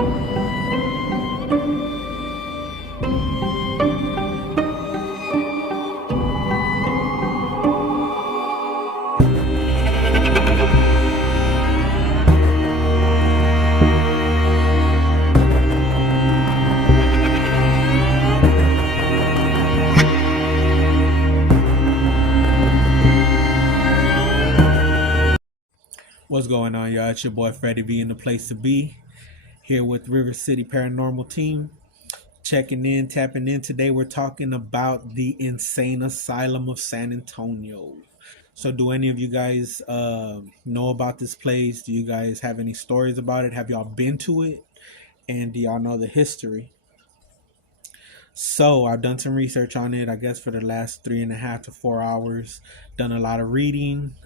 What's going on, y'all? It's your boy Freddie B in the place to be. Here with River City Paranormal team. Checking in, tapping in. Today we're talking about the insane asylum of San Antonio. So do any of you guys know about this place? Do you guys have any stories about it? Have y'all been to it? And do y'all know the history? So I've done some research on it, I guess, for the last 3.5 to 4 hours. Done a lot of reading.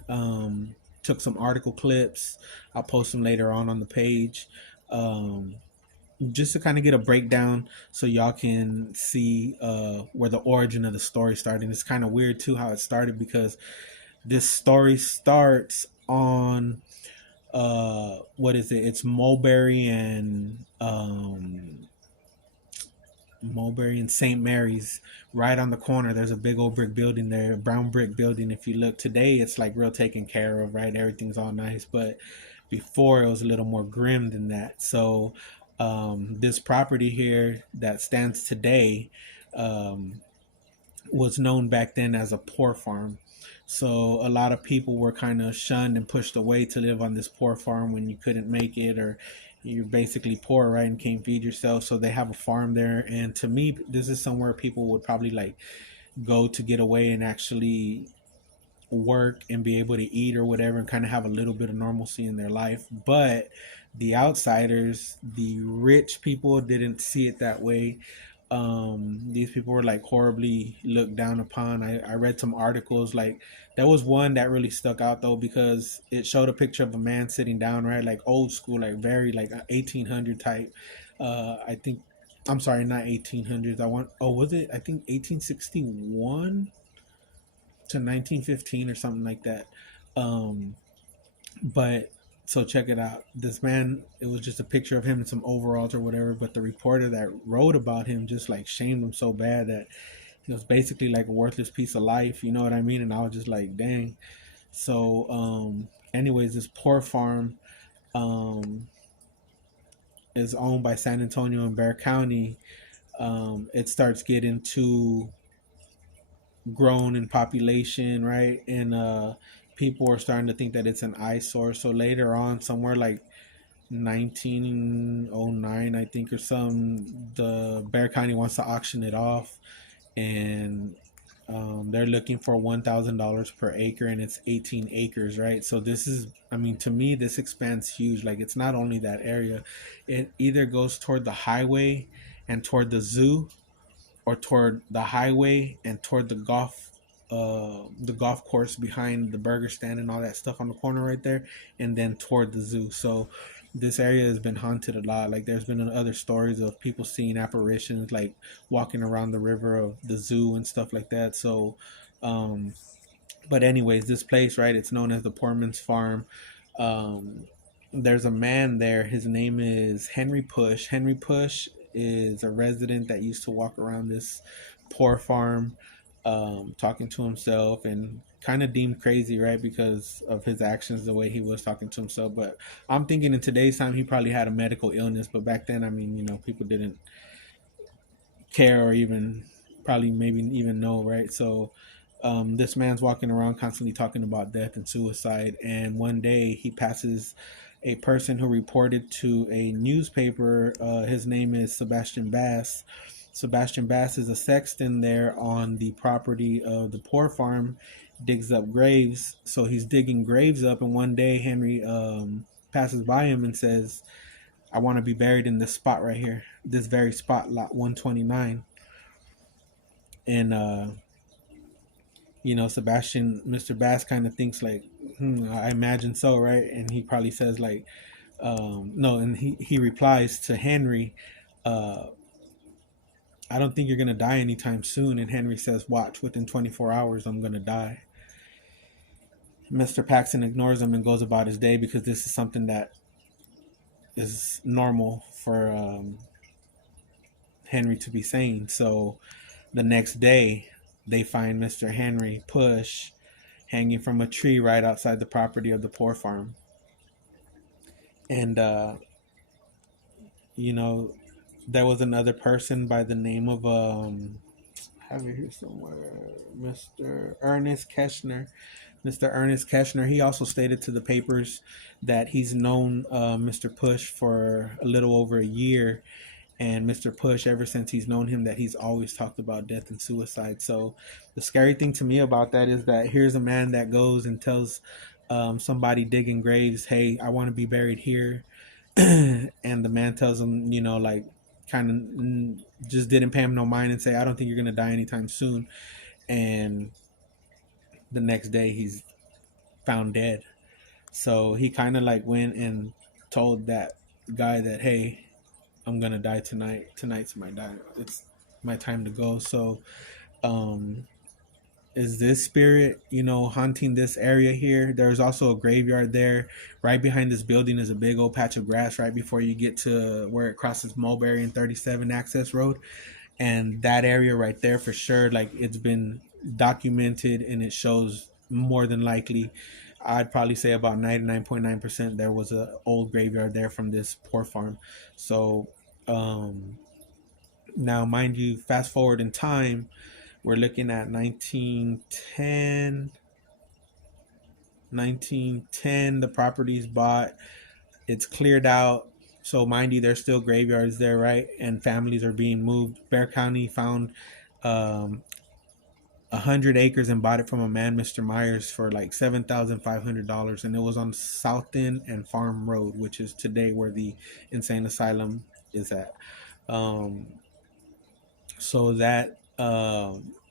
Took some article clips. I'll post them later on the page. Um, just to kind of get a breakdown so y'all can see where the origin of the story started. And it's kind of weird too how it started, because this story starts on what is it? It's Mulberry and St. Mary's, right on the corner. There's a big old brick building there, a brown brick building. If you look today, it's like real taken care of, right? Everything's all nice, but before it was a little more grim than that. So this property here that stands today um, was known back then as a poor farm. So a lot of people were kind of shunned and pushed away to live on this poor farm when you couldn't make it, or you're basically poor, right, and can't feed yourself. So they have a farm there, and to me, this is somewhere people would probably like go to get away and actually work and be able to eat or whatever, and kind of have a little bit of normalcy in their life. But the outsiders, the rich people, didn't see it that way. These people were like horribly looked down upon. I read some articles, like there was one that really stuck out though, because it showed a picture of a man sitting down, right, like old school, like very like 1800 type. I think, I'm sorry, not 1800s. Was it, I think 1861 to 1915 or something like that. But so check it out. This man, it was just a picture of him in some overalls or whatever, but the reporter that wrote about him just like shamed him so bad that he was basically like a worthless piece of life, you know what I mean? And I was just like, dang. So anyways, this poor farm um is owned by San Antonio and Bexar County. It starts getting too grown in population, right? And people are starting to think that it's an eyesore. So later on, somewhere like 1909, I think, or some, the Bexar County wants to auction it off, and they're looking for $1,000 per acre, and it's 18 acres, right? So this is, I mean, to me, this expands huge. Like, it's not only that area; it either goes toward the highway and toward the zoo, or toward the highway and toward the golf course behind the burger stand and all that stuff on the corner right there, and then toward the zoo. So this area has been haunted a lot. Like, there's been other stories of people seeing apparitions, like walking around the river of the zoo and stuff like that. So but anyways, this place, right, it's known as the Poorman's Farm. um there's a man there. His name is Henry Push. Henry Push is a resident that used to walk around this poor farm, talking to himself, and kind of deemed crazy, right, because of his actions, the way he was talking to himself. But I'm thinking in today's time, he probably had a medical illness. But back then, I mean, people didn't care, or even probably maybe even know, right? So this man's walking around constantly talking about death and suicide. And one day he passes a person who reported to a newspaper. His name is Sebastian Bass. Sebastian Bass is a sexton there on the property of the poor farm, digs up graves. So he's digging graves up, and one day Henry passes by him and says, "I want to be buried in this spot right here, this very spot, lot 129. And Mr. Bass kind of thinks like, I imagine so, right? And he probably says like, no, and he replies to Henry, uh, "I don't think you're gonna die anytime soon." And Henry says, "Watch, within 24 hours, I'm gonna die." Mr. Paxton ignores him and goes about his day, because this is something that is normal for Henry to be saying. So the next day, they find Mr. Henry Push hanging from a tree right outside the property of the poor farm. And, you know, there was another person by the name of, I have it here somewhere, Mr. Ernest Keshner. Mr. Ernest Keshner, he also stated to the papers that he's known Mr. Push for a little over a year. And Mr. Push, ever since he's known him, that he's always talked about death and suicide. So the scary thing to me about that is that here's a man that goes and tells somebody digging graves, hey, I want to be buried here. And the man tells him, you know, like, kind of just didn't pay him no mind and say, I don't think you're going to die anytime soon. And the next day he's found dead. So he kind of like went and told that guy that, hey, I'm gonna die tonight. Tonight's my die. It's my time to go. So, um, is this spirit, haunting this area here? There's also a graveyard there. Right behind this building is a big old patch of grass right before you get to where it crosses Mulberry and 37 Access Road. And that area right there, for sure, like, it's been documented, and it shows more than likely, I'd probably say about 99.9%, there was a old graveyard there from this poor farm. So, um, now, mind you, fast forward in time, we're looking at 1910. 1910, the property's bought, it's cleared out. So, mind you, there's still graveyards there, right? And families are being moved. Bear County found um, 100 acres and bought it from a man, Mr. Myers, for like $7,500, and it was on South End and Farm Road, which is today where the insane asylum is at. Um, so that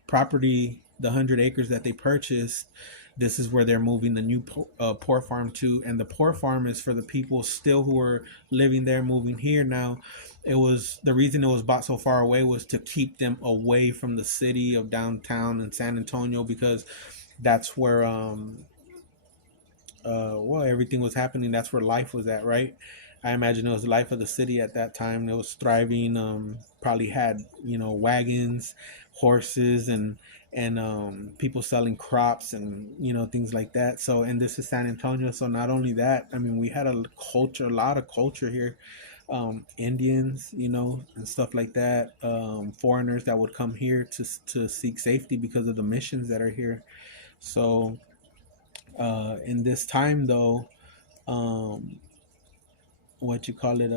property, the 100 acres that they purchased, this is where they're moving the new poor farm to. And the poor farm is for the people still who are living there, moving here now. It was, the reason it was bought so far away was to keep them away from the city of downtown and San Antonio, because that's where well, everything was happening. That's where life was at, right? I imagine it was the life of the city at that time. It was thriving. Probably had, wagons, horses, and people selling crops, and things like that. So, and this is San Antonio. So not only that, I mean, we had a culture, a lot of culture here. Indians, and stuff like that. Foreigners that would come here to seek safety because of the missions that are here. So, in this time, though, um, what you call it,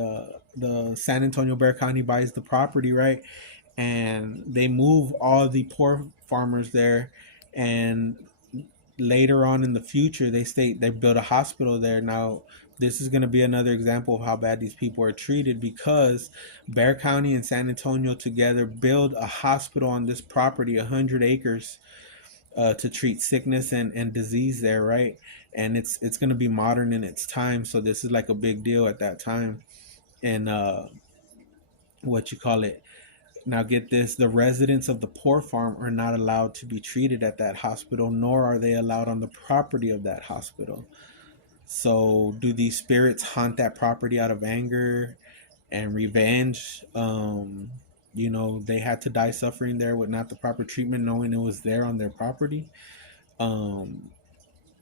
the San Antonio Bear County buys the property, right? And they move all the poor farmers there. And later on in the future, they state they built a hospital there. Now, this is going to be another example of how bad these people are treated, because Bear County and San Antonio together build a hospital on this property, 100 acres, to treat sickness and disease there, right? And it's going to be modern in its time, so this is like a big deal at that time. And what you call it, now get this, the residents of the poor farm are not allowed to be treated at that hospital, nor are they allowed on the property of that hospital. So do these spirits haunt that property out of anger and revenge? They had to die suffering there with not the proper treatment, knowing it was there on their property. um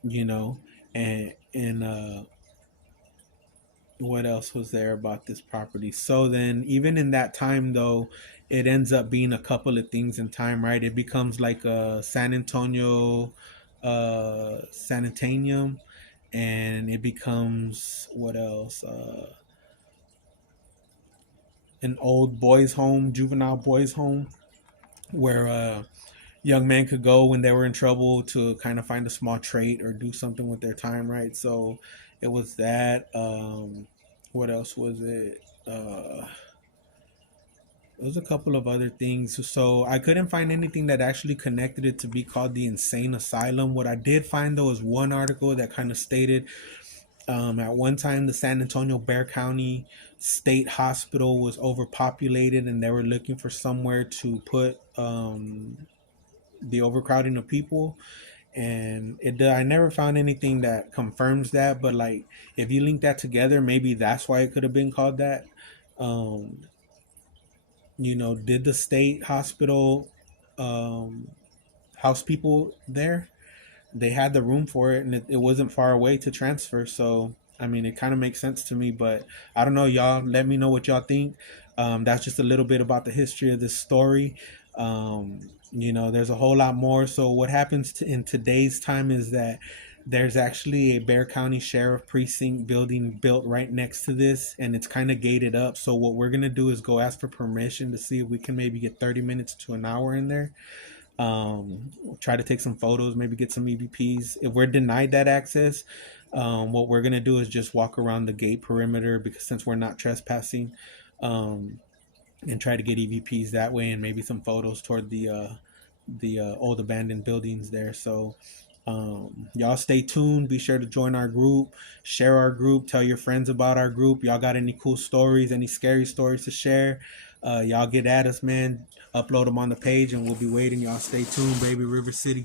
you know and what else was there about this property? So then, even in that time, though, it ends up being a couple of things in time, right? It becomes like a San Antonio sanitarium, and it becomes, what else, an old boys home, juvenile boys home, where young men could go when they were in trouble to kind of find a small trait or do something with their time, right? So it was that. What else was it? There was a couple of other things. So I couldn't find anything that actually connected it to be called the Insane Asylum. What I did find, though, is one article that kind of stated, at one time, the San Antonio Bear County State Hospital was overpopulated, and they were looking for somewhere to put the overcrowding of people. and I never found anything that confirms that. But like, if you link that together, maybe that's why it could have been called that. Um, did the state hospital um, house people there? They had the room for it, and it wasn't far away to transfer. So I mean, it kind of makes sense to me. But I don't know, y'all. Let me know what y'all think. That's just a little bit about the history of this story. There's a whole lot more. So what happens in today's time is that there's actually a Bexar County Sheriff Precinct building built right next to this, and it's kind of gated up. So what we're gonna do is go ask for permission to see if we can maybe get 30 minutes to an hour in there. Try to take some photos, maybe get some EVPs. If we're denied that access, what we're gonna do is just walk around the gate perimeter, because since we're not trespassing, um, and try to get EVPs that way, and maybe some photos toward the old abandoned buildings there. So y'all stay tuned. Be sure to join our group, share our group, tell your friends about our group. Y'all got any cool stories, any scary stories to share? Y'all get at us, man. Upload them on the page, and we'll be waiting. Y'all stay tuned, baby. River City.